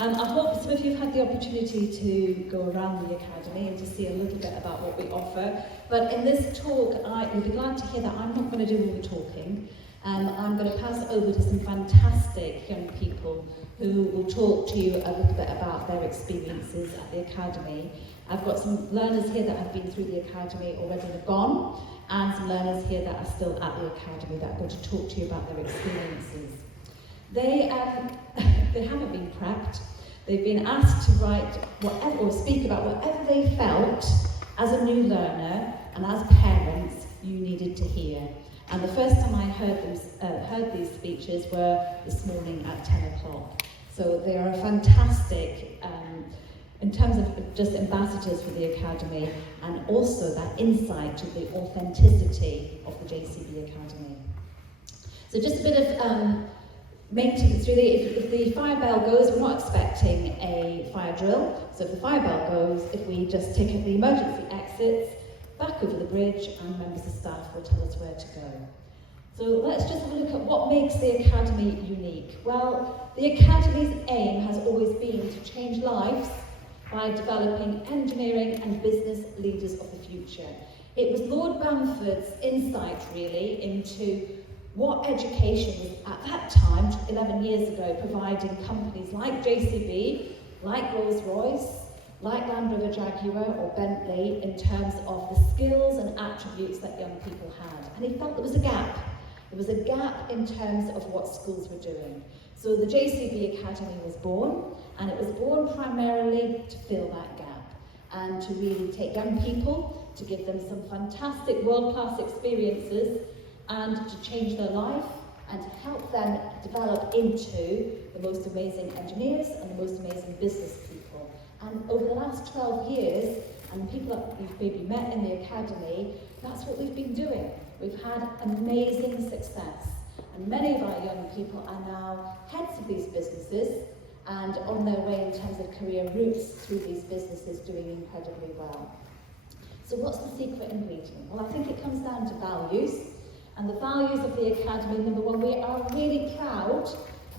I hope some of you have had the opportunity to go around the Academy and to see a little bit about what we offer. But in this talk, you'll be glad to hear that I'm not going to do all the talking. I'm going to pass over to some fantastic young people who will talk to you a little bit about their experiences at the Academy. I've got some learners here that have been through the Academy already and have gone, and some learners here that are still at the Academy that are going to talk to you about their experiences. They haven't been prepped. They've been asked to write whatever, or speak about whatever they felt as a new learner and as parents you needed to hear. And the first time I heard these speeches were this morning at 10 o'clock. So they are fantastic in terms of just ambassadors for the Academy, and also that insight to the authenticity of the JCB Academy. So just a bit of maintenance really. If the fire bell goes, we're not expecting a fire drill. So if the fire bell goes, if we just take the emergency exits, back over the bridge, and members of staff will tell us where to go. So let's just have a look at what makes the Academy unique. Well, the Academy's aim has always been to change lives by developing engineering and business leaders of the future. It was Lord Bamford's insight really into what education was at that time, 11 years ago, providing companies like JCB, like Rolls-Royce, like Land Rover Jaguar or Bentley, in terms of the skills and attributes that young people had. And he felt there was a gap. There was a gap in terms of what schools were doing. So the JCB Academy was born, and it was born primarily to fill that gap and to really take young people, to give them some fantastic world-class experiences and to change their life and to help them develop into the most amazing engineers and the most amazing business people. And over the last 12 years, and people that we've maybe met in the Academy, that's what we've been doing. We've had amazing success. And many of our young people are now heads of these businesses and on their way in terms of career routes through these businesses, doing incredibly well. So what's the secret ingredient? Well, I think it comes down to values. And the values of the Academy, number one, we are really proud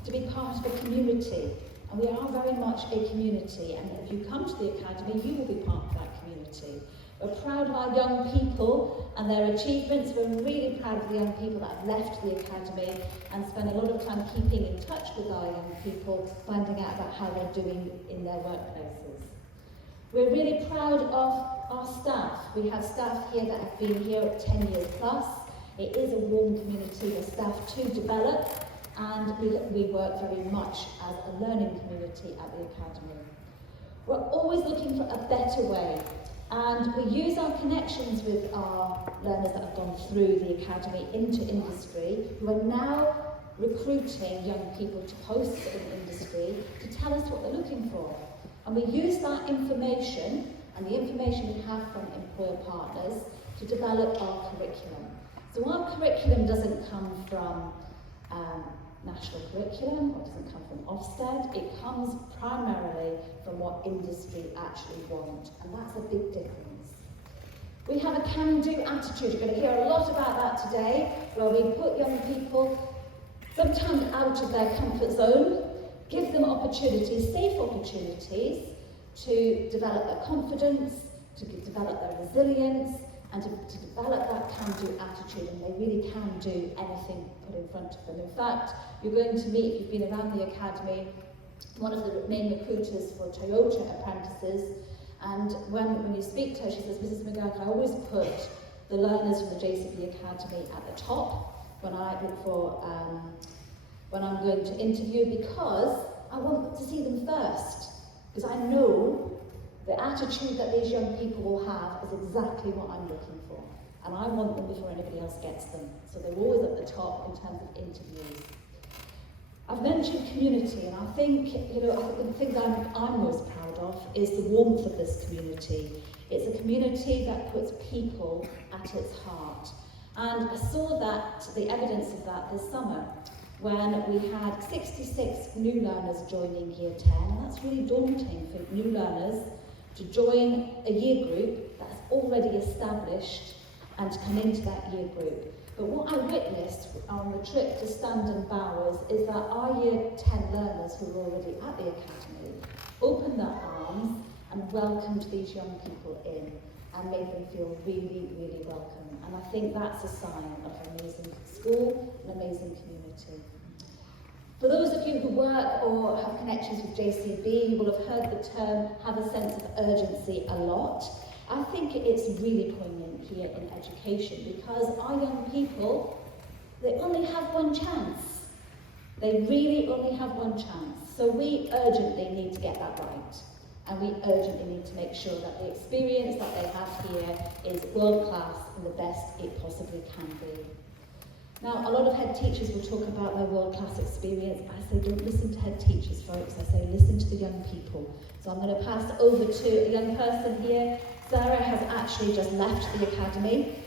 to be part of a community. And we are very much a community. And if you come to the Academy, you will be part of that community. We're proud of our young people and their achievements. We're really proud of the young people that have left the Academy and spend a lot of time keeping in touch with our young people, finding out about how they're doing in their workplaces. We're really proud of our staff. We have staff here that have been here 10 years plus. It is a warm community for staff to develop, and we work very much as a learning community at the Academy. We're always looking for a better way, and we use our connections with our learners that have gone through the Academy into industry, who are now recruiting young people to posts in industry to tell us what they're looking for. And we use that information, and the information we have from employer partners, to develop our curriculum. So our curriculum doesn't come from national curriculum, or doesn't come from Ofsted. It comes primarily from what industry actually want, and that's a big difference. We have a can-do attitude. You're going to hear a lot about that today, where we put young people sometimes out of their comfort zone, give them opportunities, safe opportunities, to develop their confidence, to develop their resilience, and to develop that can-do attitude, and they really can do anything put in front of them. In fact, you're going to meet, if you've been around the Academy, one of the main recruiters for Toyota apprentices, and when you speak to her, she says, Mrs. McGurk, I always put the learners from the JCB Academy at the top when I look for, when I'm going to interview, because I want to see them first, because I know the attitude that these young people will have is exactly what I'm looking for. And I want them before anybody else gets them. So they're always at the top in terms of interviews. I've mentioned community, and I think, the thing that I'm most proud of is the warmth of this community. It's a community that puts people at its heart. And I saw the evidence of that this summer, when we had 66 new learners joining Year 10. And that's really daunting for new learners to join a year group that's already established and to come into that year group. But what I witnessed on the trip to Standon Bowers is that our Year 10 learners who were already at the academy opened their arms and welcomed these young people in and made them feel really, really welcome. And I think that's a sign of an amazing school, an amazing community. For those of you who work or have connections with JCB, you will have heard the term have a sense of urgency a lot. I think it's really poignant here in education because our young people, they only have one chance. They really only have one chance. So we urgently need to get that right. And we urgently need to make sure that the experience that they have here is world class and the best it possibly can be. Now, a lot of head teachers will talk about their world class experience. I say, don't listen to head teachers, folks. I say, listen to the young people. So I'm going to pass over to a young person here. Sarah has actually just left the academy,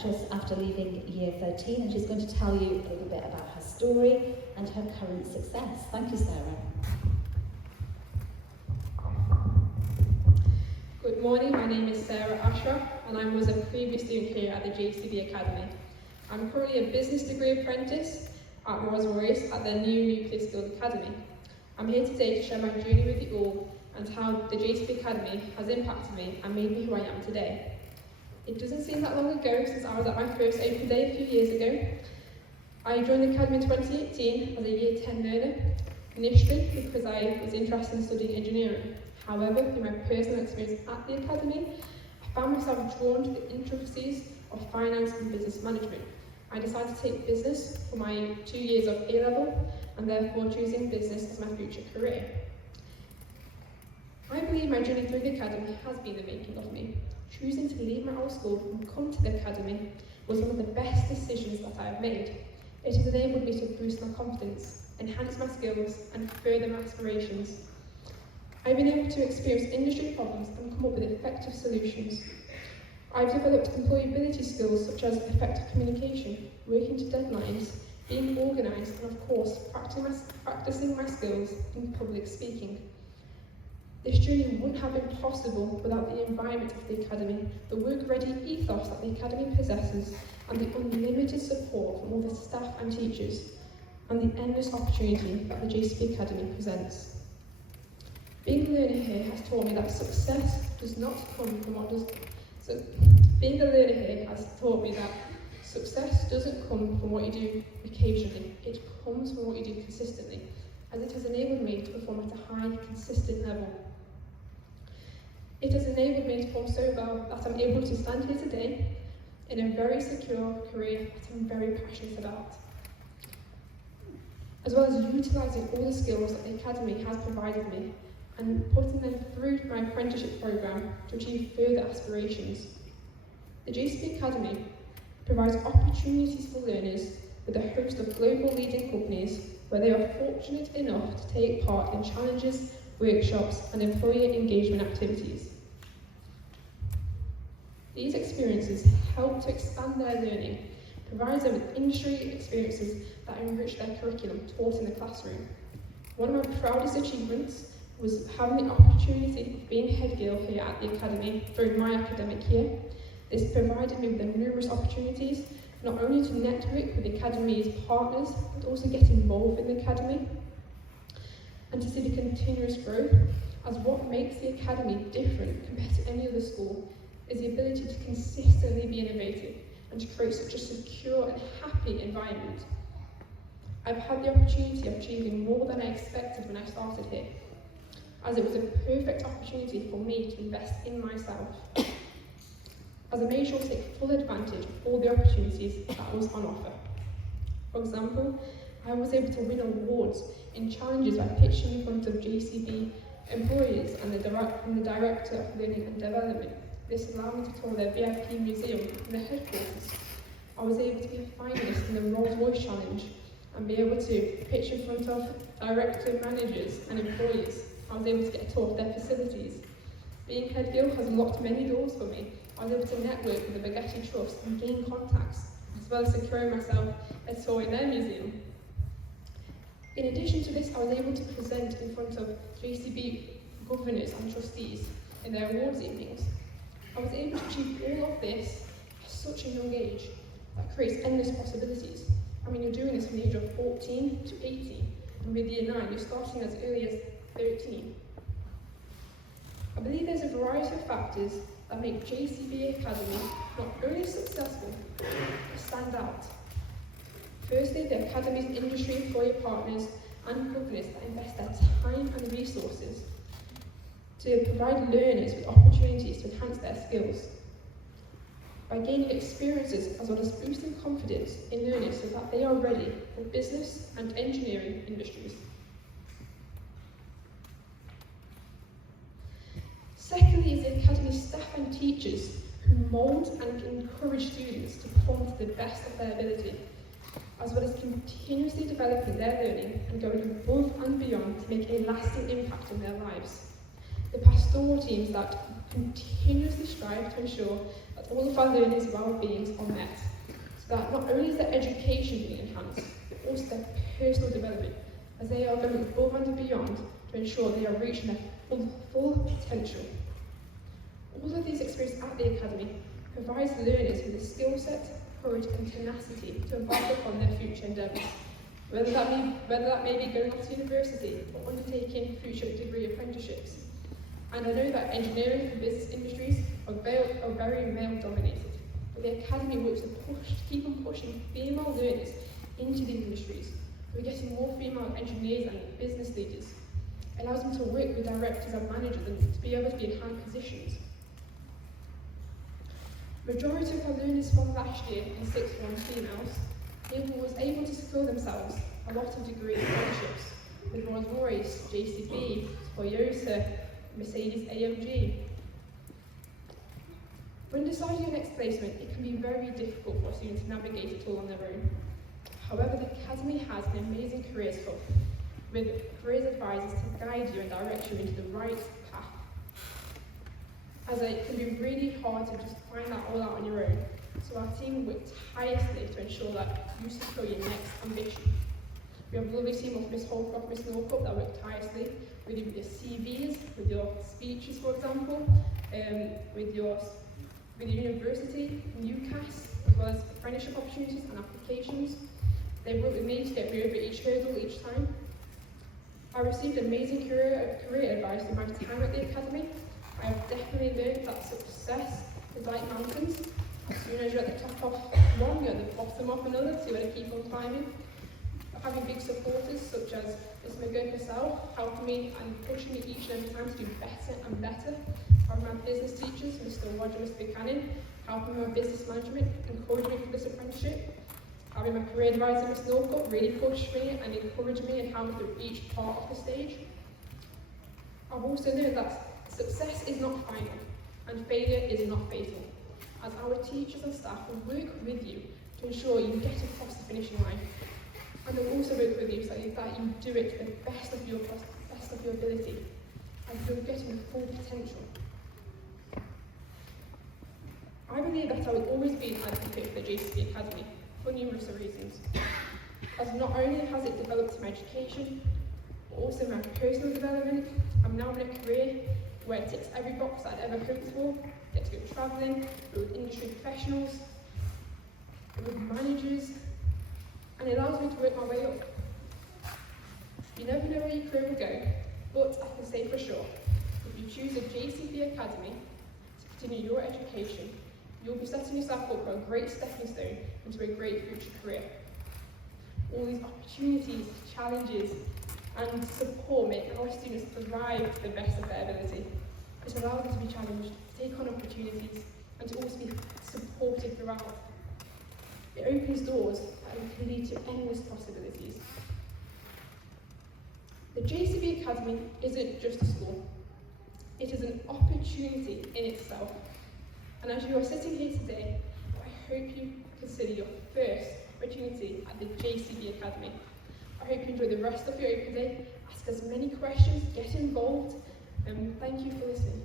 just after leaving year 13, and she's going to tell you a little bit about her story and her current success. Thank you, Sarah. Good morning, my name is Sarah Ashraf and I was a previous student here at the JCB Academy. I'm currently a business degree apprentice at Rolls-Royce at their new nuclear skills academy. I'm here today to share my journey with you all and how the JCB Academy has impacted me and made me who I am today. It doesn't seem that long ago since I was at my first open day a few years ago. I joined the academy in 2018 as a year 10 learner, initially because I was interested in studying engineering. However, through my personal experience at the academy, I found myself drawn to the intricacies of finance and business management. I decided to take business for my 2 years of A-level and therefore choosing business as my future career. I believe my journey through the academy has been the making of me. Choosing to leave my old school and come to the academy was one of the best decisions that I have made. It has enabled me to boost my confidence, enhance my skills and further my aspirations. I've been able to experience industry problems and come up with effective solutions. I've developed employability skills such as effective communication, working to deadlines, being organised and of course practicing my skills in public speaking. This journey wouldn't have been possible without the environment of the academy, the work-ready ethos that the academy possesses and the unlimited support from all the staff and teachers and the endless opportunity that the JCB Academy presents. Being a learner here has taught me that success does not come from what does. So, being a learner here has taught me that success doesn't come from what you do occasionally. It comes from what you do consistently, as it has enabled me to perform at a high, consistent level. It has enabled me to perform so well that I'm able to stand here today in a very secure career that I'm very passionate about, as well as utilising all the skills that the academy has provided me and putting them through my apprenticeship programme to achieve further aspirations. The JCB Academy provides opportunities for learners with a host of global leading companies where they are fortunate enough to take part in challenges, workshops and employer engagement activities. These experiences help to expand their learning, provide them with industry experiences that enrich their curriculum taught in the classroom. One of my proudest achievements was having the opportunity of being head girl here at the academy during my academic year. This provided me with the numerous opportunities, not only to network with the academy's partners, but also get involved in the academy and to see the continuous growth, as what makes the academy different compared to any other school is the ability to consistently be innovative and to create such a secure and happy environment. I've had the opportunity of achieving more than I expected when I started here, as it was a perfect opportunity for me to invest in myself, as I made sure to take full advantage of all the opportunities that was on offer. For example, I was able to win awards in challenges by pitching in front of JCB employees and the Director of Learning and Development. This allowed me to tour their VIP museum in their headquarters. I was able to be a finalist in the Rolls-Royce Challenge and be able to pitch in front of director managers and employees. I was able to get a tour of their facilities. Being head girl has unlocked many doors for me. I was able to network with the Baghetti Trust and gain contacts, as well as securing myself a tour in their museum. In addition to this, I was able to present in front of JCB governors and trustees in their awards evenings. I was able to achieve all of this at such a young age, that creates endless possibilities. I mean, you're doing this from the age of 14 to 18, and with year 9, you're starting as early as 13. I believe there's a variety of factors that make JCB Academy not only successful, but stand out. Firstly, the Academy's industry employer partners and companies that invest their time and resources to provide learners with opportunities to enhance their skills by gaining experiences as well as boosting confidence in learners so that they are ready for business and engineering industries. Secondly is the Academy's staff and teachers who mould and encourage students to perform to the best of their ability, as well as continuously developing their learning and going above and beyond to make a lasting impact on their lives. The pastoral teams that continuously strive to ensure that all of our learners' well-beings are met, so that not only is their education being enhanced, but also their personal development, as they are going above and beyond to ensure they are reaching their full potential. All of these experiences at the Academy provides learners with the skill set, courage and tenacity to embark upon their future endeavours, whether that may be going off to university or undertaking future degree apprenticeships. And I know that engineering and business industries are very male dominated, but the Academy works to keep on pushing female learners into these industries. We're getting more female engineers and business leaders. It allows them to work with directors and managers and to be able to be in high positions. Majority of our learners from last year in 6th form females was able to secure themselves a lot of degree apprenticeships with Rolls-Royce, JCB, Toyota, Mercedes AMG. When deciding your next placement, it can be very difficult for a student to navigate it all on their own. However, the Academy has an amazing careers hub with careers advisors to guide you and direct you into the right path. As it can be really hard to just find that all out on your own, so our team work tirelessly to ensure that you secure your next ambition. We have a lovely team of Miss Holcroft, Miss Norcup that work tirelessly with your CVs, with your speeches, for example, with your university, UCAS, as well as apprenticeship opportunities and applications. They work with me to get me over each hurdle each time. I received amazing career advice in my time at the Academy. I have definitely learned that success is like mountains. As soon as you're at the top of one, you're at the bottom of another, so you've got to keep on climbing. Having big supporters such as Ms. McGurk herself, helping me and pushing me each and every time to do better and better. Having my business teachers, Mr. Roger, Mr. Buchanan, helping me with business management, encouraging me for this apprenticeship. Having my career advisor, Ms. Norcup, really pushed me and encouraged me and helped me through each part of the stage. I've also learned that success is not final and failure is not fatal, as our teachers and staff will work with you to ensure you get across the finishing line. And they'll also work with you so that you do it to the best of your ability, and you're getting the full potential. I believe that I will always be an advocate for the JCB Academy for numerous reasons, as not only has it developed my education, but also my personal development. I'm now in a career where it ticks every box that I'd ever hoped for. I get to go travelling, with industry professionals, with managers, and it allows me to work my way up. You never know where your career will go, but I can say for sure, if you choose the JCB Academy to continue your education, you'll be setting yourself up for a great stepping stone into a great future career. All these opportunities, challenges, and support make our students thrive to the best of their ability. It allows them to be challenged, to take on opportunities, and to also be supported throughout. It opens doors that can lead to endless possibilities. The JCB Academy isn't just a school, it is an opportunity in itself. And as you are sitting here today, I hope you consider your first opportunity at the JCB Academy. I hope you enjoy the rest of your open day, ask as many questions, get involved, and thank you for listening.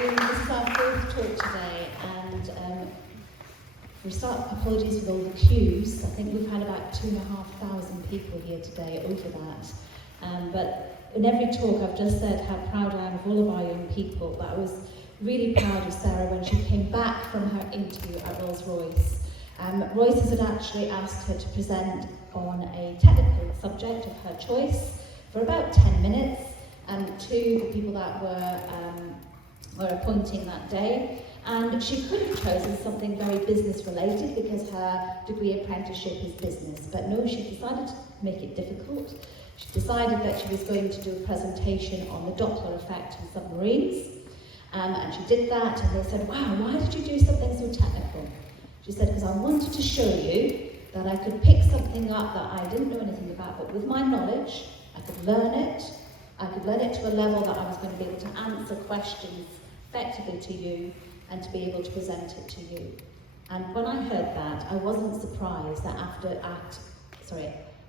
This is our fourth talk today, and for a start, apologies for all the queues. I think we've had about 2,500 people here today, over that. But in every talk I've just said how proud I am of all of our young people, but I was really proud of Sarah when she came back from her interview at Rolls-Royce. Royce had actually asked her to present on a technical subject of her choice for about 10 minutes to the people that were appointing that day. And she could have chosen something very business related because her degree apprenticeship is business. But no, she decided to make it difficult. She decided that she was going to do a presentation on the Doppler effect in submarines. And she did that, and they said, wow, why did you do something so technical? She said, because I wanted to show you that I could pick something up that I didn't know anything about, but with my knowledge, I could learn it. I could learn it to a level that I was going to be able to answer questions effectively to you and to be able to present it to you. And when I heard that, I wasn't surprised that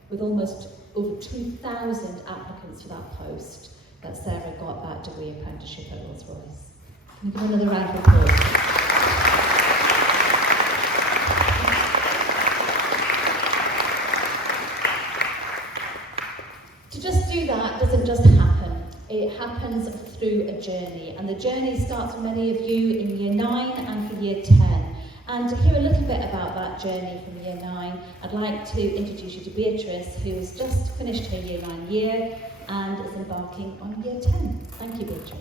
with almost over 2,000 applicants for that post, that Sarah got that degree apprenticeship at Rolls-Royce. Can you give another round of applause? To just do that doesn't just happen. It happens through a journey, and the journey starts for many of you in Year 9 and for Year 10. And to hear a little bit about that journey from Year 9, I'd like to introduce you to Beatrice, who has just finished her Year 9 year and is embarking on Year 10. Thank you, Beatrice.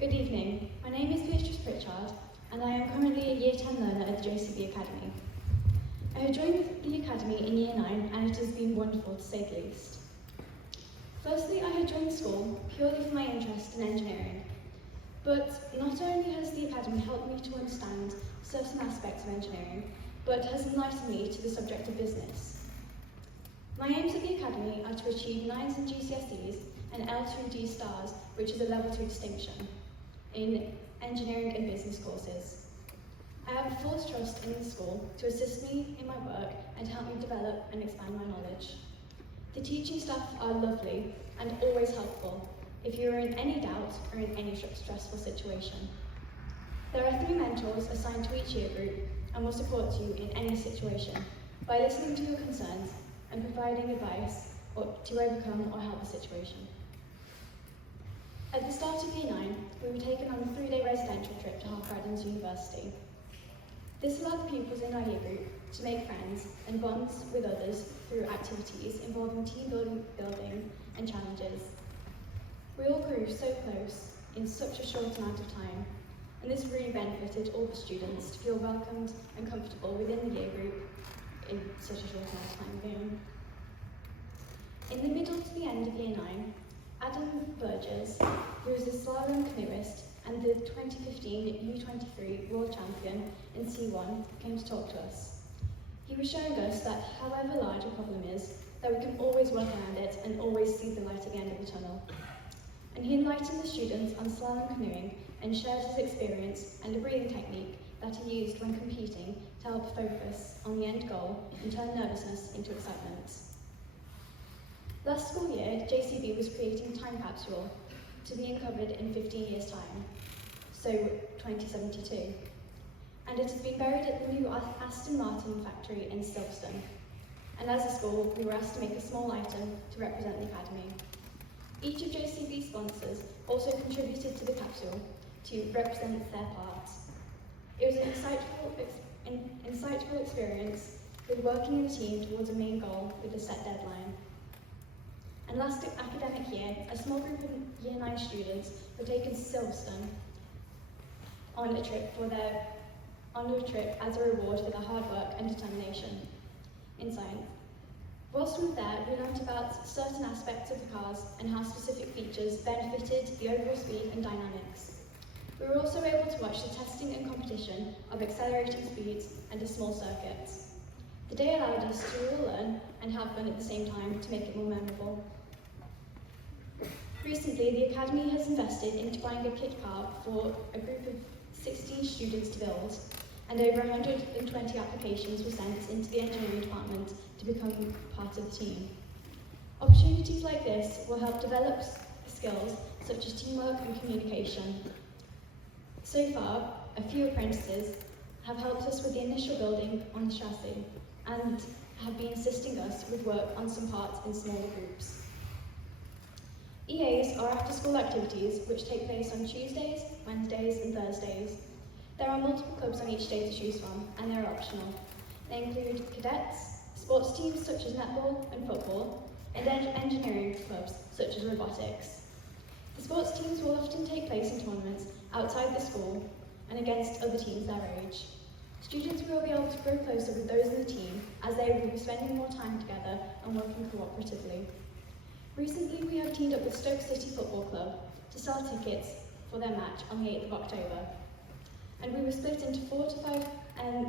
Good evening. My name is Beatrice Pritchard, and I am currently a Year 10 learner at the JCB Academy. I have joined the Academy in Year 9, and it has been wonderful to say the least. Firstly, I had joined school purely for my interest in engineering, but not only has the Academy helped me to understand certain aspects of engineering, but has enlightened me to the subject of business. My aims at the Academy are to achieve 9s in GCSEs and L2D stars, which is a level 2 distinction, in engineering and business courses. I have full trust in the school to assist me in my work and help me develop and expand my knowledge. The teaching staff are lovely and always helpful if you are in any doubt or in any stressful situation. There are 3 mentors assigned to each year group and will support you in any situation by listening to your concerns and providing advice to overcome or help a situation. At the start of Year 9, we were taken on a 3-day residential trip to Harkardens University. This allowed the pupils in our year group to make friends and bonds with others through activities involving team building and challenges. We all grew so close in such a short amount of time, and this really benefited all the students to feel welcomed and comfortable within the year group in such a short amount of time again. In the middle to the end of Year 9, Adam Burgess, who is a slalom canoeist and the 2015 U23 World Champion in C1, came to talk to us. He was showing us that however large a problem is, that we can always work around it and always see the light at the end of the tunnel. And he enlightened the students on slalom canoeing and shared his experience and a breathing technique that he used when competing to help focus on the end goal and turn nervousness into excitement. Last school year, JCB was creating a time capsule to be uncovered in 15 years' time, so 2072. And it has been buried at the new Aston Martin factory in Silverstone. And as a school, we were asked to make a small item to represent the Academy. Each of JCB's sponsors also contributed to the capsule to represent their part. It was an insightful experience with working in a team towards a main goal with a set deadline. And last academic year, a small group of Year 9 students were taken to Silverstone on a trip as a reward for their hard work and determination in science. Whilst we were there, we learned about certain aspects of the cars and how specific features benefited the overall speed and dynamics. We were also able to watch the testing and competition of accelerating speeds and a small circuit. The day allowed us to all learn and have fun at the same time to make it more memorable. Recently, the Academy has invested into buying a kit car for a group of 16 students to build, and over 120 applications were sent into the engineering department to become part of the team. Opportunities like this will help develop skills such as teamwork and communication. So far, a few apprentices have helped us with the initial building on the chassis and have been assisting us with work on some parts in smaller groups. EAs are after-school activities which take place on Tuesdays, Wednesdays and Thursdays. There are multiple clubs on each day to choose from, and they're optional. They include cadets, sports teams such as netball and football, and engineering clubs such as robotics. The sports teams will often take place in tournaments outside the school and against other teams their age. Students will be able to grow closer with those in the team as they will be spending more time together and working cooperatively. Recently, we have teamed up with Stoke City Football Club to sell tickets for their match on the 8th of October. And we were split into 4 to 5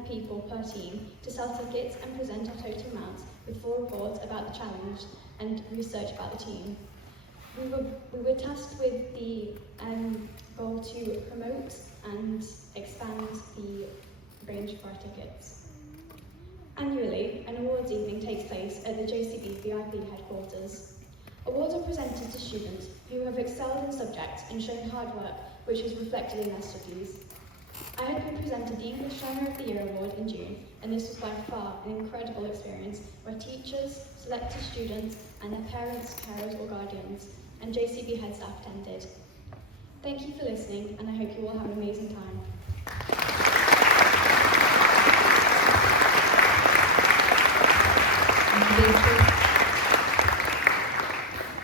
people per team to sell tickets and present our total amounts with 4 reports about the challenge and research about the team. We were tasked with the goal to promote and expand the range of our tickets. Annually, an awards evening takes place at the JCB VIP headquarters. Awards are presented to students who have excelled in subjects and shown hard work, which is reflected in their studies. I had been presented the English Learner of the Year award in June, and this was by far an incredible experience where teachers, selected students, and their parents, carers or guardians, and JCB head staff attended. Thank you for listening, and I hope you all have an amazing time.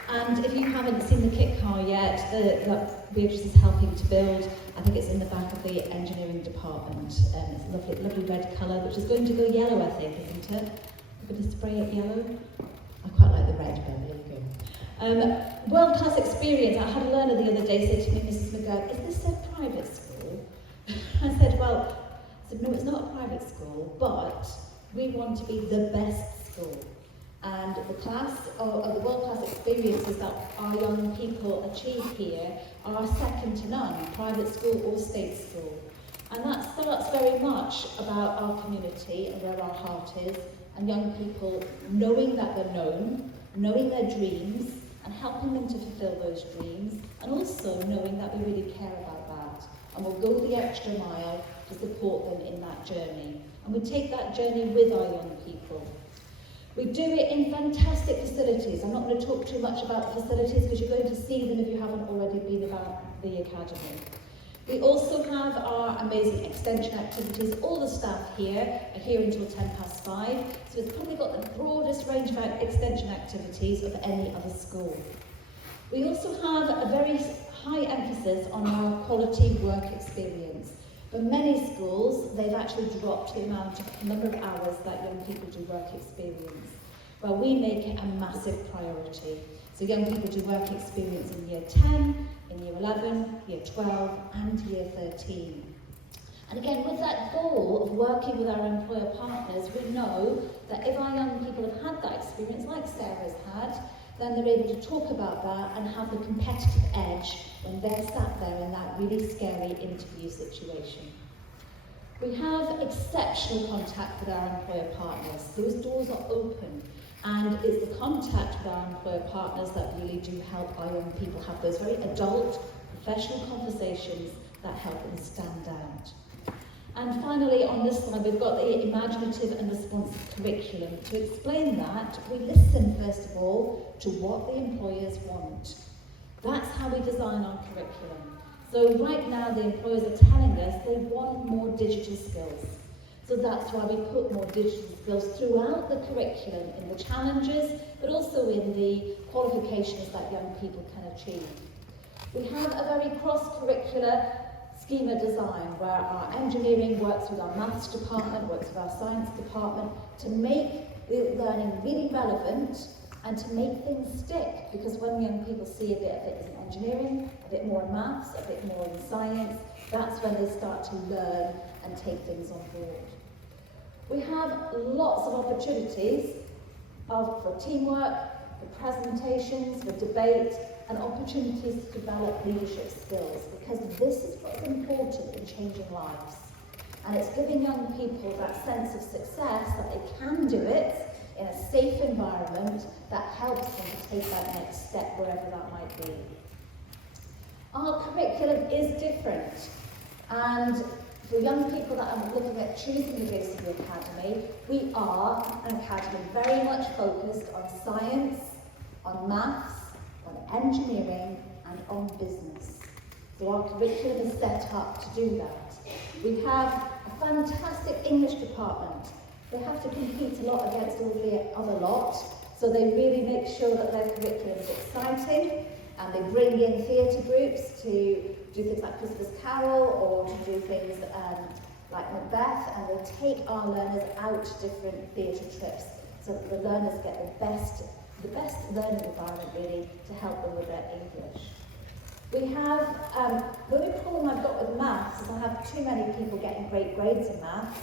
And if you haven't seen the kit car yet, that Beatrice is helping to build, I think it's in the back of the engineering department. It's a lovely, lovely red colour, which is going to go yellow, I think, isn't it? We're going to spray it yellow. I quite like the red, but there you go. World-class experience. I had a learner the other day say to me, Mrs. McGurk, is this a private school? I said, well, no, it's not a private school, but we want to be the best school. And the class of the world-class experiences that our young people achieve here are second to none, private school or state school. And that starts very much about our community and where our heart is, and young people knowing that they're known, knowing their dreams, and helping them to fulfill those dreams, and also knowing that we really care about that. And we'll go the extra mile to support them in that journey. And we take that journey with our young people. We do it in fantastic facilities. I'm not going to talk too much about the facilities because you're going to see them if you haven't already been about the academy. We also have our amazing extension activities. All the staff here are here until 5:10, so it's probably got the broadest range of extension activities of any other school. We also have a very high emphasis on our quality work experience. For many schools, they've actually dropped the number of hours that young people do work experience. Well, we make it a massive priority. So young people do work experience in year 10, in year 11, year 12, and year 13. And again, with that goal of working with our employer partners, we know that if our young people have had that experience, like Sarah's had, then they're able to talk about that and have the competitive edge when they're sat there in that really scary interview situation. We have exceptional contact with our employer partners. Those doors are open, and it's the contact with our employer partners that really do help our young people have those very adult, professional conversations that help them stand out. And finally, on this slide, we've got the imaginative and responsive curriculum. To explain that, we listen, first of all, to what the employers want. That's how we design our curriculum. So right now, the employers are telling us they want more digital skills. So that's why we put more digital skills throughout the curriculum, in the challenges, but also in the qualifications that young people can achieve. We have a very cross-curricular schema design where our engineering works with our maths department, works with our science department to make the learning really relevant and to make things stick, because when young people see a bit of it in engineering, a bit more in maths, a bit more in science, that's when they start to learn and take things on board. We have lots of opportunities for teamwork, for presentations, for debate, and opportunities to develop leadership skills, because this is what's important in changing lives. And it's giving young people that sense of success, that they can do it in a safe environment that helps them to take that next step, wherever that might be. Our curriculum is different, and For young people that are looking at choosing the JCB Academy, we are an academy very much focused on science, on maths, on engineering and on business. So our curriculum is set up to do that. We have a fantastic English department. They have to compete a lot against all the other lot, so they really make sure that their curriculum is exciting, and they bring in theatre groups to do things like Christmas Carol or to do things like Macbeth, and they take our learners out to different theatre trips so that the learners get the best learning environment really to help them with their English. We have, the only problem I've got with maths is I have too many people getting great grades in maths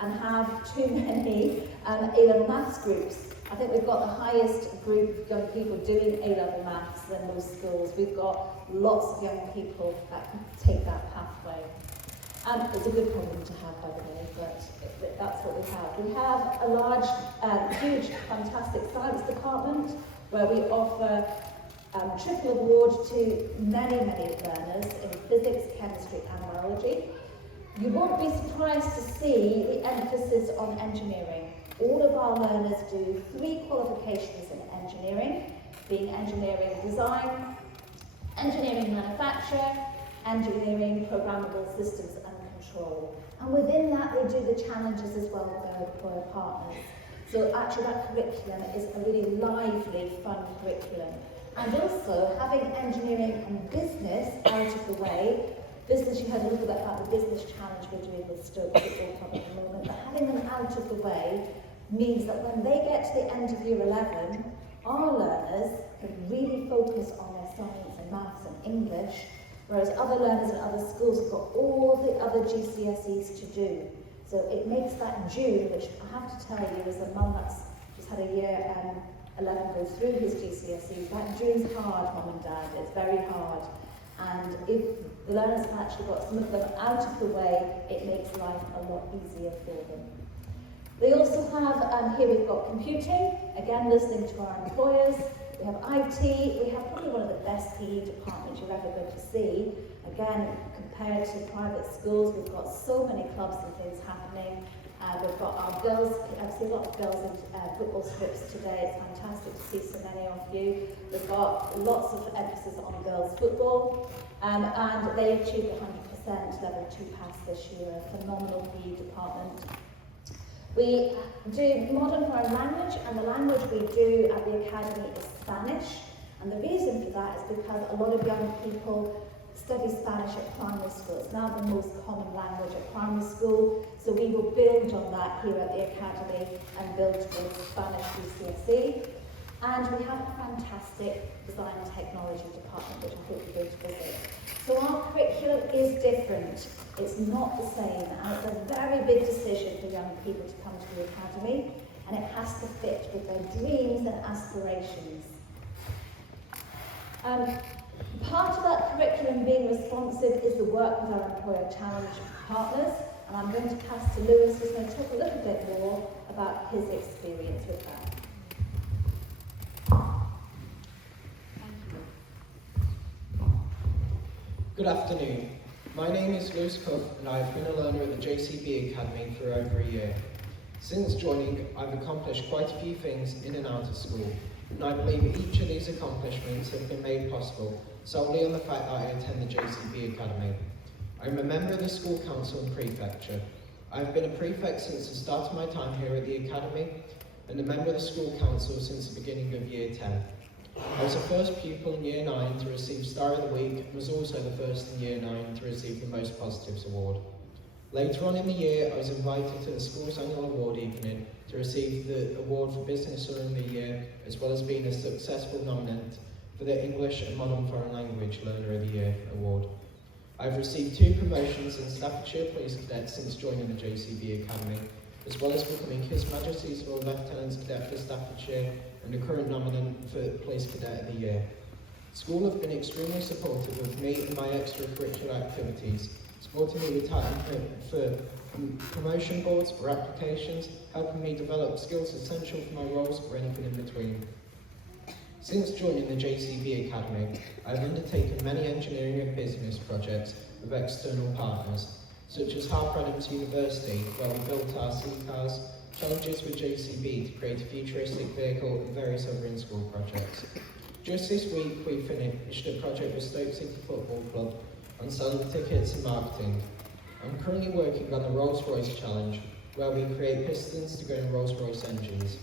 and have too many A-level maths groups. I think we've got the highest group of young people doing A-level maths than most schools. We've got lots of young people that can take that pathway. And it's a good problem to have, by the way, but that's what we have. We have a large, huge, fantastic science department where we offer triple award to many learners in physics, chemistry and biology. You won't be surprised to see the emphasis on engineering. All of our learners do 3 qualifications in engineering, being engineering design, engineering manufacture, engineering programmable systems and control. And within that they do the challenges as well with their employer partners. So actually that curriculum is a really lively, fun curriculum. And also having engineering and business out of the way. Business, you heard a little bit about the business challenge we're doing with Stoke Football Club at the moment, but having them out of the way means that when they get to the end of year 11, our learners can really focus on their science and maths and English, whereas other learners in other schools have got all the other GCSEs to do. So it makes that June, which I have to tell you as a mum that's just had a year 11 go through his GCSEs, that June's hard, Mum and Dad, it's very hard. And if the learners have actually got some of them out of the way, it makes life a lot easier for them. They also have, here we've got computing, again listening to our employers. We have IT, we have probably one of the best PE departments you're ever going to see. Again, compared to private schools, we've got so many clubs and things happening. We've got our girls, I've seen a lot of girls in football strips today, it's fantastic to see so many of you. We've got lots of emphasis on girls football, and they achieved 100% level 2 pass this year, a phenomenal PE department. We do modern foreign language, and the language we do at the academy is Spanish, and the reason for that is because a lot of young people study Spanish at primary school. It's now the most common language at primary school, so we will build on that here at the Academy and build towards Spanish GCSE. And we have a fantastic design and technology department, which I hope you're going to visit. So our curriculum is different. It's not the same, and it's a very big decision for young people to come to the Academy, and it has to fit with their dreams and aspirations. Part of that curriculum being responsive is the work with our employer challenge partners, and I'm going to pass to Lewis, who's going to talk a little bit more about his experience with that. Good afternoon. My name is Lewis Cook, and I have been a learner at the JCB Academy for over a year. Since joining, I've accomplished quite a few things in and out of school, and I believe each of these accomplishments have been made possible solely on the fact that I attend the JCB Academy. I'm a member of the school council and prefecture. I've been a prefect since the start of my time here at the Academy, and a member of the school council since the beginning of year 10. I was the first pupil in year 9 to receive Star of the Week, and was also the first in year 9 to receive the Most Positives Award. Later on in the year, I was invited to the school's annual award evening to receive the award for Business Learner of the Year, as well as being a successful nominant for the English and Modern Foreign Language Learner of the Year award. I've received 2 promotions in Staffordshire Police Cadet since joining the JCB Academy, as well as becoming His Majesty's Royal Lieutenant's Cadet for Staffordshire and the current nominant for Police Cadet of the Year. School have been extremely supportive of me and my extracurricular activities, supporting me with time for promotion boards or applications, helping me develop skills essential for my roles or anything in between. Since joining the JCB Academy, I've undertaken many engineering and business projects with external partners, such as Harper Adams University, where we built our C-cars, challenges with JCB to create a futuristic vehicle, and various other in-school projects. Just this week, we finished a project with Stoke City Football Club on selling tickets and marketing. I'm currently working on the Rolls-Royce Challenge, where we create pistons to go in Rolls-Royce engines.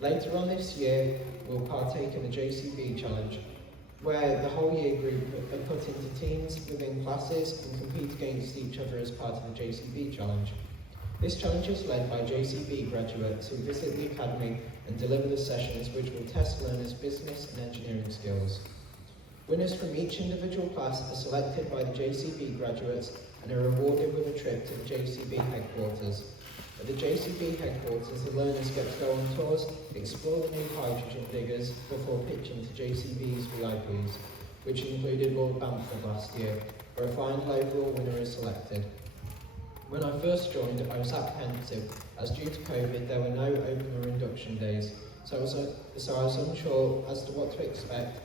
Later on this year, we'll partake in the JCB Challenge, where the whole year group are put into teams within classes and compete against each other as part of the JCB Challenge. This challenge is led by JCB graduates who visit the academy and deliver the sessions which will test learners' business and engineering skills. Winners from each individual class are selected by the JCB graduates and are rewarded with a trip to the JCB headquarters. At the JCB headquarters, the learners get to go on tours, explore the new hydrogen diggers before pitching to JCB's VIPs, which included Lord Bamford last year, where a final overall winner is selected. When I first joined, I was apprehensive, as due to COVID there were no open or induction days, so I was unsure as to what to expect,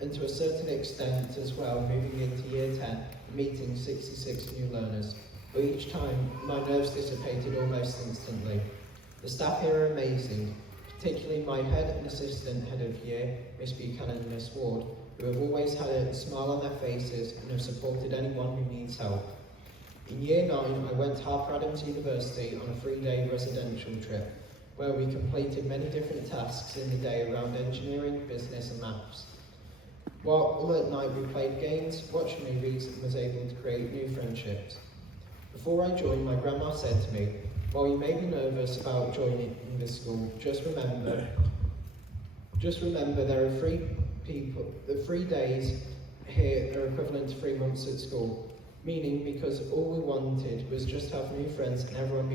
and to a certain extent as well, moving into year 10 and meeting 66 new learners. But each time, my nerves dissipated almost instantly. The staff here are amazing, particularly my head and assistant head of year, Miss Buchanan and Miss Ward, who have always had a smile on their faces and have supported anyone who needs help. In year 9, I went to Harper Adams University on a 3-day residential trip, where we completed many different tasks in the day around engineering, business and maths. While at night we played games, watched movies and was able to create new friendships. Before I joined, my grandma said to me, while you may be nervous about joining this school, just remember there are 3 days here are equivalent to 3 months at school, meaning because all we wanted was just to have new friends and everyone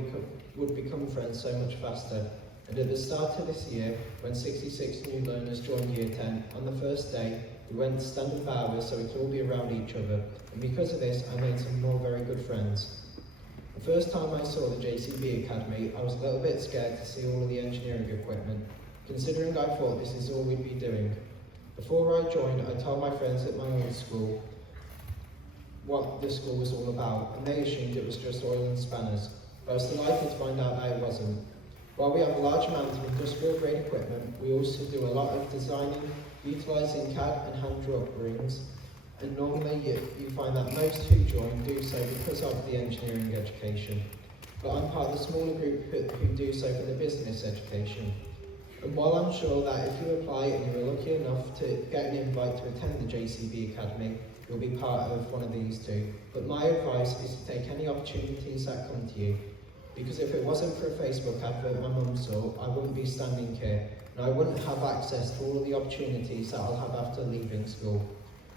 would become friends so much faster. And at the start of this year, when 66 new learners joined year 10, on the first day, we went to standard hours so we could all be around each other, and because of this, I made some more very good friends. The first time I saw the JCB Academy, I was a little bit scared to see all of the engineering equipment, considering I thought this is all we'd be doing. Before I joined, I told my friends at my old school what the school was all about, and they assumed it was just oil and spanners, but I was delighted to find out that it wasn't. While we have a large amount of industrial grade equipment, we also do a lot of designing, utilising CAD and hand drawings, and normally you find that most who join do so because of the engineering education. But I'm part of the smaller group who do so for the business education. And while I'm sure that if you apply and you're lucky enough to get an invite to attend the JCB Academy, you'll be part of one of these two. But my advice is to take any opportunities that come to you. Because if it wasn't for a Facebook advert my mum saw, I wouldn't be standing here, and I wouldn't have access to all of the opportunities that I'll have after leaving school.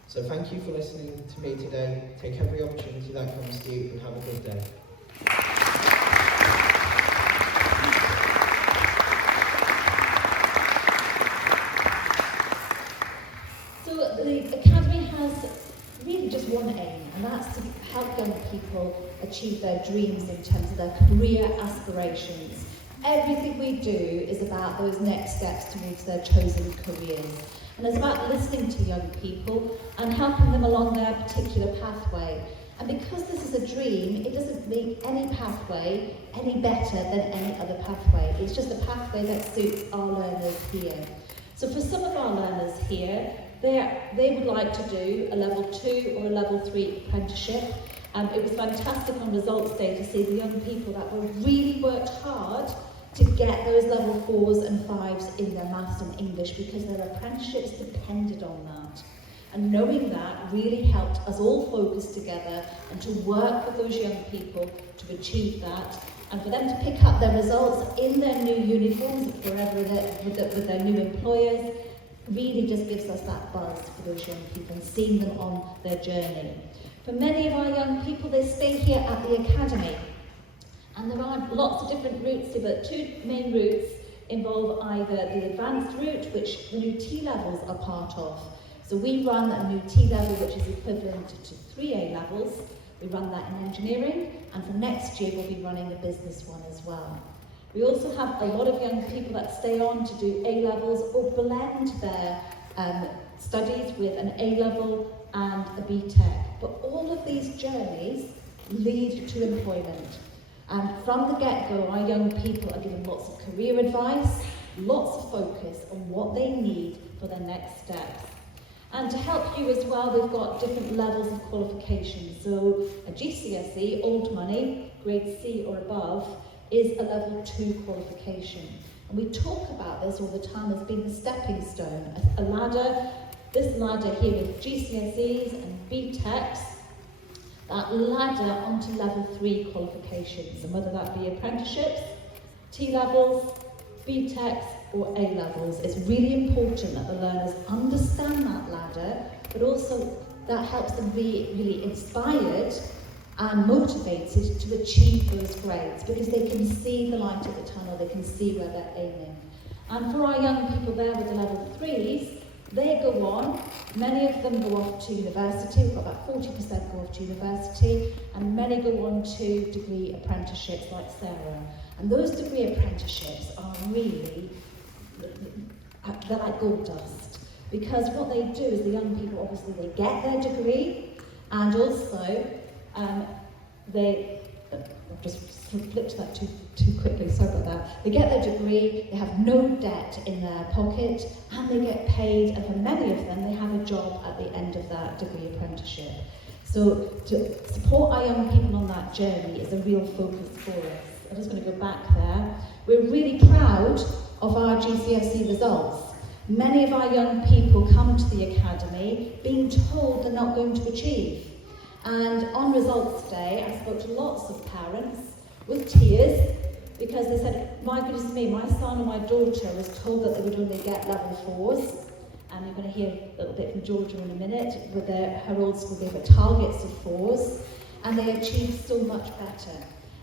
So thank you for listening to me today. Take every opportunity that comes to you and have a good day. So the Academy has really just one aim, and that's to help young people achieve their dreams in terms of their career aspirations. Everything we do is about those next steps towards their chosen careers. And it's about listening to young people and helping them along their particular pathway. And because this is a dream, it doesn't make any pathway any better than any other pathway. It's just a pathway that suits our learners here. So for some of our learners here, they would like to do a level 2 or a level 3 apprenticeship. It was fantastic on results day to see the young people that were really worked hard to get those level 4s and 5s in their maths and English, because their apprenticeships depended on that. And knowing that really helped us all focus together and to work with those young people to achieve that, and for them to pick up their results in their new uniforms wherever with their new employers really just gives us that buzz for those young people and seeing them on their journey. For many of our young people, they stay here at the Academy. And there are lots of different routes here, but 2 main routes involve either the advanced route, which the new T-levels are part of. So we run a new T-level, which is equivalent to 3 A-levels. We run that in engineering, and for next year we'll be running a business one as well. We also have a lot of young people that stay on to do A-levels or blend their studies with an A-level and a B-Tech. But all of these journeys lead to employment. And from the get-go, our young people are given lots of career advice, lots of focus on what they need for their next steps. And to help you as well, we've got different levels of qualification. So a GCSE, old money, grade C or above, is a level 2 qualification. And we talk about this all the time as being a stepping stone, a ladder. This ladder here with GCSEs and BTECs, that ladder onto level 3 qualifications, and whether that be apprenticeships, T-levels, BTECs or A-levels. It's really important that the learners understand that ladder, but also that helps them be really inspired and motivated to achieve those grades, because they can see the light at the tunnel, they can see where they're aiming. And for our young people there with the level 3s, they go on, many of them go off to university, we've got about 40% go off to university, and many go on to degree apprenticeships like Sarah. And those degree apprenticeships are really, they're like gold dust. Because what they do is the young people, obviously, they get their degree, and also I've just flipped that too quickly, sorry about that. They get their degree, they have no debt in their pocket, and they get paid, and for many of them, they have a job at the end of that degree apprenticeship. So to support our young people on that journey is a real focus for us. I'm just going to go back there. We're really proud of our GCSE results. Many of our young people come to the academy being told they're not going to achieve. And on results day, I spoke to lots of parents with tears because they said, my goodness me, my son and my daughter was told that they would only get level 4s. And you're going to hear a little bit from Georgia in a minute, with her old school gave her targets of 4s, and they achieved so much better.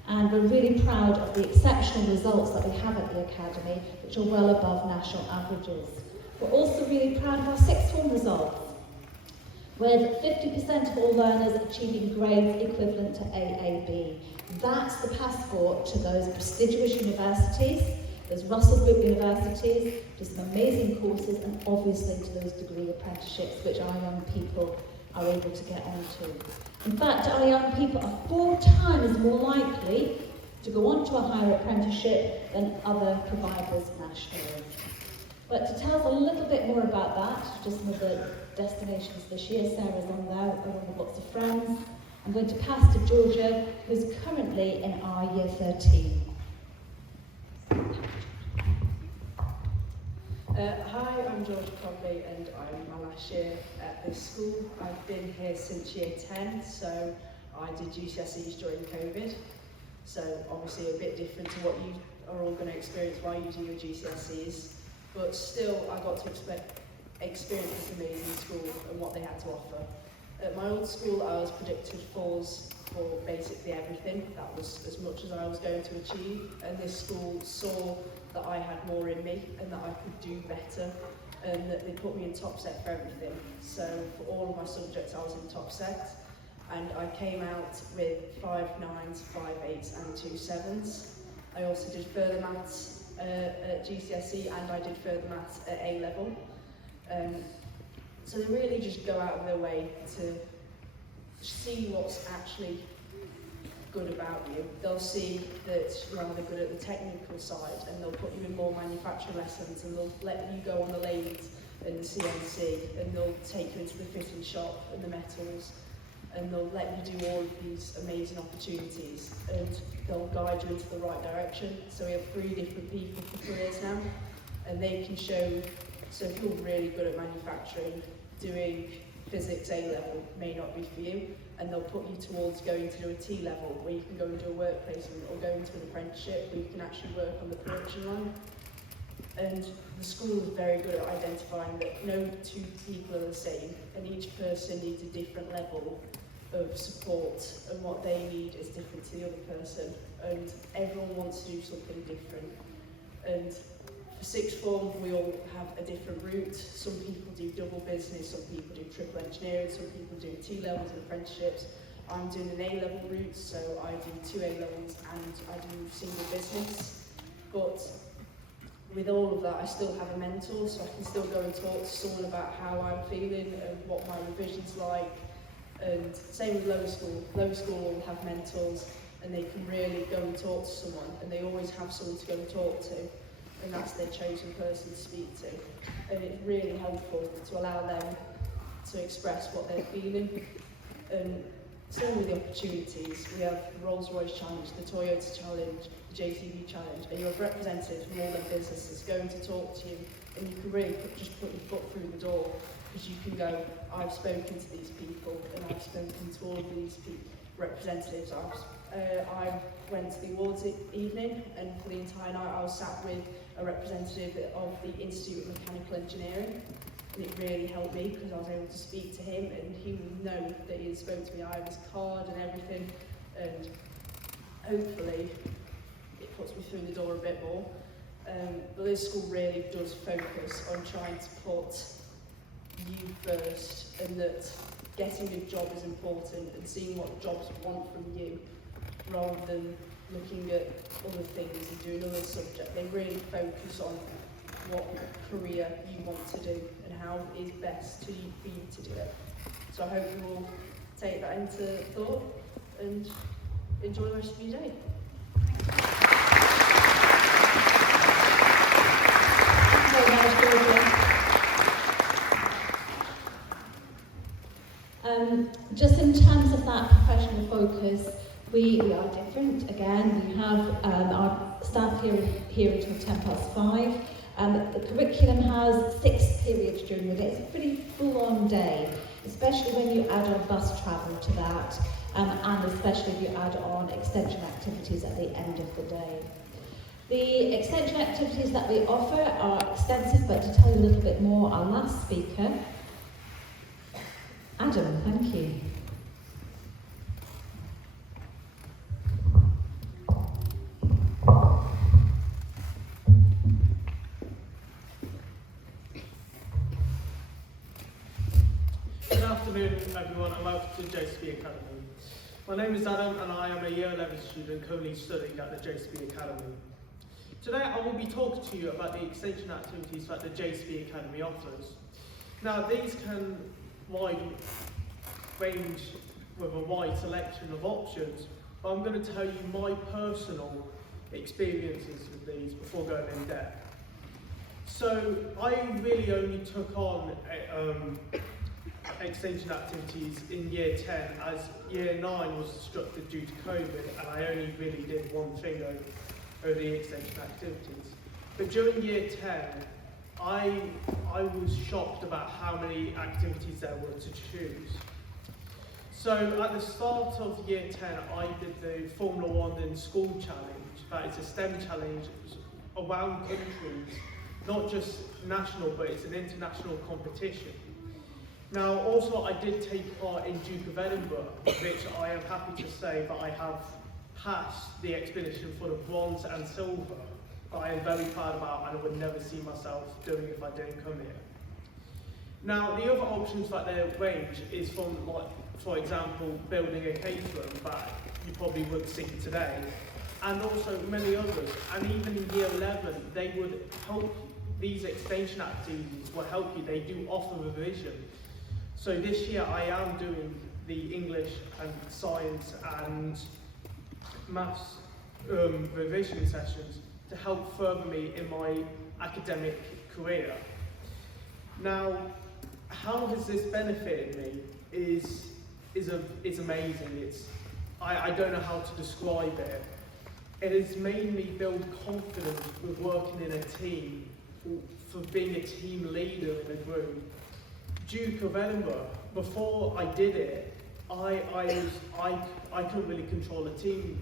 And we're really proud of the exceptional results that we have at the academy, which are well above national averages. We're also really proud of our sixth form results, with 50% of all learners achieving grades equivalent to AAB. That's the passport to those prestigious universities, those Russell Group universities, to some amazing courses, and obviously to those degree apprenticeships, which our young people are able to get onto. In fact, our young people are 4 times more likely to go on to a higher apprenticeship than other providers nationally. But to tell us a little bit more about that, just some of the destinations this year, Sarah's on there, along with lots of friends. I'm going to pass to Georgia, who's currently in our year 13. Hi, I'm Georgia Cobley, and I'm my last year at this school. I've been here since year 10, so I did GCSEs during COVID. So obviously a bit different to what you are all going to experience while you do your GCSEs. But still, I got to experience this amazing school and what they had to offer. At my old school, I was predicted 4s for basically everything. That was as much as I was going to achieve. And this school saw that I had more in me and that I could do better, and that they put me in top set for everything. So for all of my subjects, I was in top set. And I came out with 5 9s, 5 8s and 2 7s. I also did further maths at GCSE, and I did further maths at A level. So they really just go out of their way to see what's actually good about you. They'll see that you're either good at the technical side, and they'll put you in more manufacturing lessons, and they'll let you go on the lathes and the CNC, and they'll take you into the fitting shop and the metals, and they'll let you do all of these amazing opportunities, and they'll guide you into the right direction. So we have 3 different people for careers now, and they can show. So if you're really good at manufacturing, doing physics A level may not be for you, and they'll put you towards going to do a T level, where you can go and do a work placement, or go into an apprenticeship where you can actually work on the production line. And the school is very good at identifying that no 2 people are the same, and each person needs a different level of support, and what they need is different to the other person, and everyone wants to do something different. And for sixth form, we all have a different route. Some people do double business, some people do triple engineering, some people do T-levels and apprenticeships. I'm doing an A-level route, so I do 2 A-levels and I do single business. But with all of that, I still have a mentor, so I can still go and talk to someone about how I'm feeling and what my revision's like, And same with lower school. Lower school will have mentors and they can really go and talk to someone, and they always have someone to go and talk to, and that's their chosen person to speak to. And it's really helpful to allow them to express what they're feeling. And same with the opportunities. We have the Rolls-Royce Challenge, the Toyota Challenge, the JCB Challenge, and you have representatives from all their businesses going to talk to you, and you can really just put your foot through the door, because you can go, I've spoken to these people, and I've spoken to all of these representatives. I went to the awards evening, and for the entire night I was sat with a representative of the Institute of Mechanical Engineering, and it really helped me because I was able to speak to him, and he would know that he had spoken to me. I have his card and everything, and hopefully it puts me through the door a bit more. But this school really does focus on trying to put you first, and that getting a job is important, and seeing what jobs want from you rather than looking at other things and doing other subjects. They really focus on what career you want to do and how it is best for you to do it. So I hope you will take that into thought and enjoy the rest of your day. Just in terms of that professional focus, we are different. Again, we have our staff here until 5:10. The curriculum has 6 periods during the day. It's a pretty full-on day, especially when you add on bus travel to that, and especially if you add on extension activities at the end of the day. The extension activities that we offer are extensive, but to tell you a little bit more, our last speaker, Adam, thank you. Good afternoon, everyone, and welcome to JCB Academy. My name is Adam, and I am a Year 11 student currently studying at the JCB Academy. Today, I will be talking to you about the extension activities that the JCB Academy offers. Now, these can range with a wide selection of options, but I'm going to tell you my personal experiences with these before going in depth. So, I really only took on extension activities in Year 10, as Year 9 was disrupted due to COVID, and I only really did one thing over the extension activities. But during Year 10, I was shocked about how many activities there were to choose. So at the start of Year 10, I did the Formula 1 in School Challenge. That is a STEM challenge around countries, not just national, but it's an international competition. Now, also, I did take part in Duke of Edinburgh, which I am happy to say that I have passed the expedition for the bronze and silver, that I am very proud about and I would never see myself doing if I didn't come here. Now, the other options that they range is from, like, for example, building a caterer that you probably would see today, and also many others. And even in Year 11, they would help you. These extension activities will help you. They do offer revision. So this year I am doing the English and Science and Maths revision sessions to help further me in my academic career. Now, how has this benefited me is amazing. I don't know how to describe it. It has made me build confidence with working in a team, for being a team leader in a group. Duke of Edinburgh, before I did it, I couldn't really control a team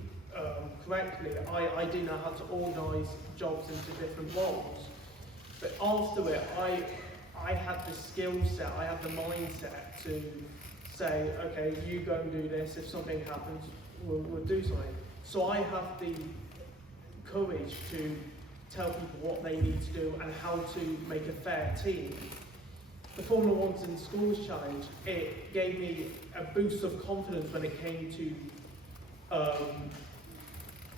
correctly. I didn't know how to organise jobs into different roles. But after it, I had the skill set, I had the mindset to say, okay, you go and do this. If something happens, we'll do something. So I have the courage to tell people what they need to do and how to make a fair team. The Formula 1 in Schools Challenge, it gave me a boost of confidence when it came to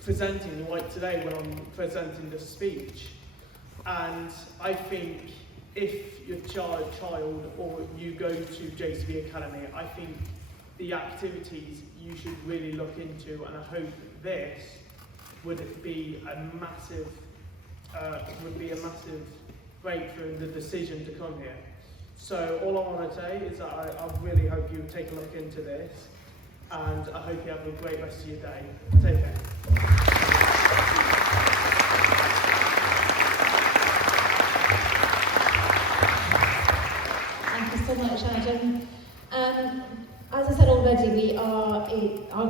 presenting, like today when I'm presenting the speech. And I think if your child or you go to JCB Academy, I think the activities you should really look into, and I hope this would be a massive breakthrough in the decision to come here. So all I want to say is that I really hope you take a look into this, and I hope you have a great rest of your day. Take care. Thank you so much, Adam. As I said already, our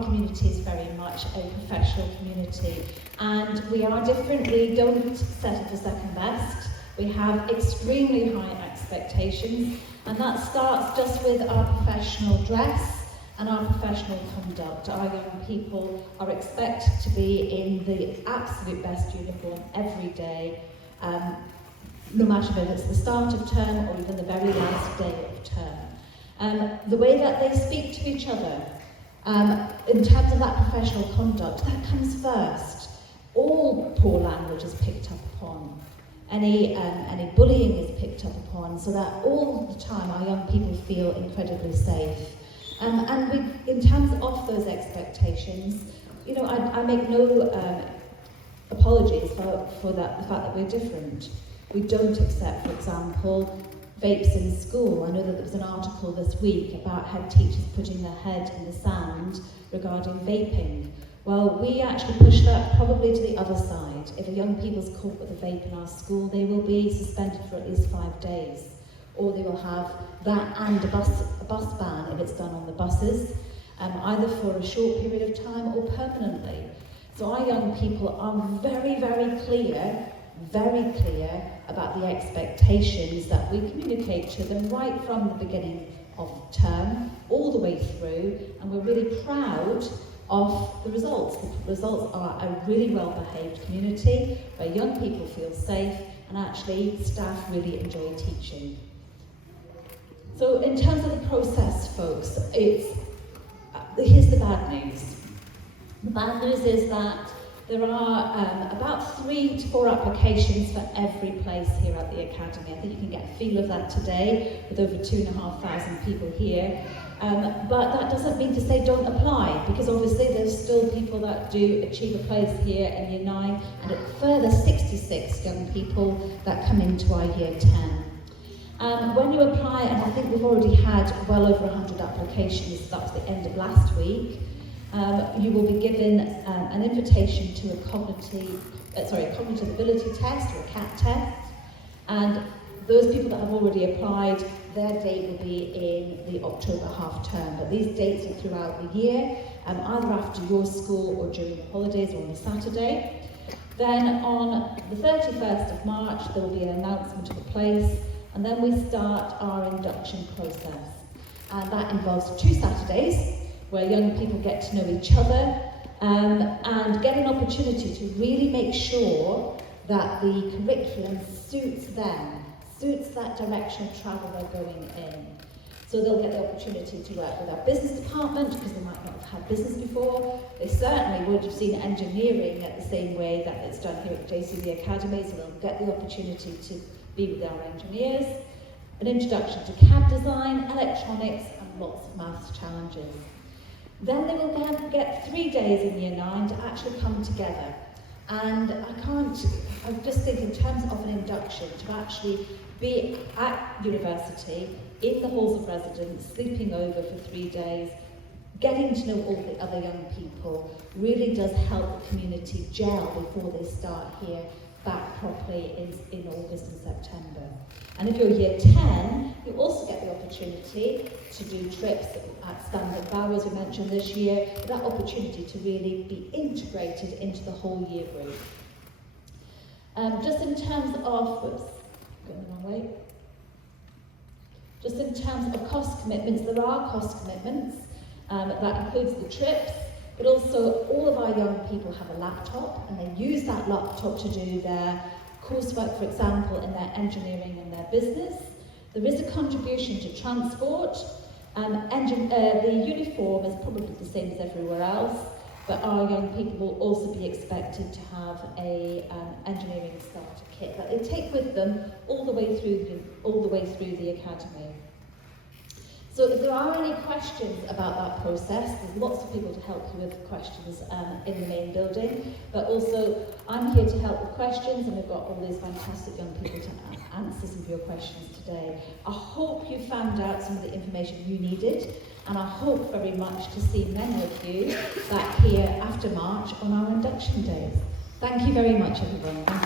community is very much a professional community, and we are different. We don't settle for second best. We have extremely high expectations, and that starts just with our professional dress and our professional conduct. Our young people are expected to be in the absolute best uniform every day, no matter whether it's the start of term or even the very last day of term. The way that they speak to each other, in terms of that professional conduct, that comes first. All poor language is picked up upon. Any bullying is picked up upon, so that all the time our young people feel incredibly safe. And we, in terms of those expectations, you know, I make no apologies for the fact that we're different. We don't accept, for example, vapes in school. I know that there was an article this week about head teachers putting their head in the sand regarding vaping. Well, we actually push that probably to the other side. If a young people's caught with a vape in our school, they will be suspended for at least 5 days. Or they will have that and a bus ban if it's done on the buses, either for a short period of time or permanently. So our young people are very, very clear about the expectations that we communicate to them right from the beginning of the term, all the way through, and we're really proud of the results. The results are a really well-behaved community where young people feel safe and actually staff really enjoy teaching. So in terms of the process, folks, here's the bad news. The bad news is that there are about 3 to 4 applications for every place here at the Academy. I think you can get a feel of that today with over 2,500 people here. But that doesn't mean to say don't apply, because obviously there's still people that do achieve a place here in Year 9, and a further 66 young people that come into our Year 10. When you apply, and I think we've already had well over 100 applications, that was the end of last week, you will be given an invitation to a cognitive ability test, or a CAT test, and those people that have already applied, their date will be in the October half term, but these dates are throughout the year, either after your school or during the holidays or on a Saturday. Then on the 31st of March, there will be an announcement of the place, and then we start our induction process. And that involves 2 Saturdays, where young people get to know each other and get an opportunity to really make sure that the curriculum suits them, suits that direction of travel they're going in. So they'll get the opportunity to work with our business department, because they might not have had business before. They certainly would have seen engineering at the same way that it's done here at JCB Academy, so they'll get the opportunity to be with our engineers. An introduction to CAD design, electronics, and lots of maths challenges. Then they will get 3 days in Year 9 to actually come together. And I just think in terms of an induction, to actually be at university, in the halls of residence, sleeping over for 3 days, getting to know all the other young people, really does help the community gel before they start here back properly in August and September. And if you're Year 10, you also get the opportunity to do trips at Standard Bow, as we mentioned this year, that opportunity to really be integrated into the whole year group. Just in terms of, going the wrong way. Just in terms of cost commitments, there are cost commitments. That includes the trips, but also all of our young people have a laptop, and they use that laptop to do their coursework, for example, in their engineering and their business. There is a contribution to transport. The uniform is probably the same as everywhere else, but our young people will also be expected to have a engineering starter kit that they take with them all the way through the academy. So if there are any questions about that process, there's lots of people to help you with questions in the main building, but also I'm here to help with questions, and we've got all these fantastic young people to answer some of your questions today. I hope you found out some of the information you needed, and I hope very much to see many of you back here after March on our induction days. Thank you very much, everyone.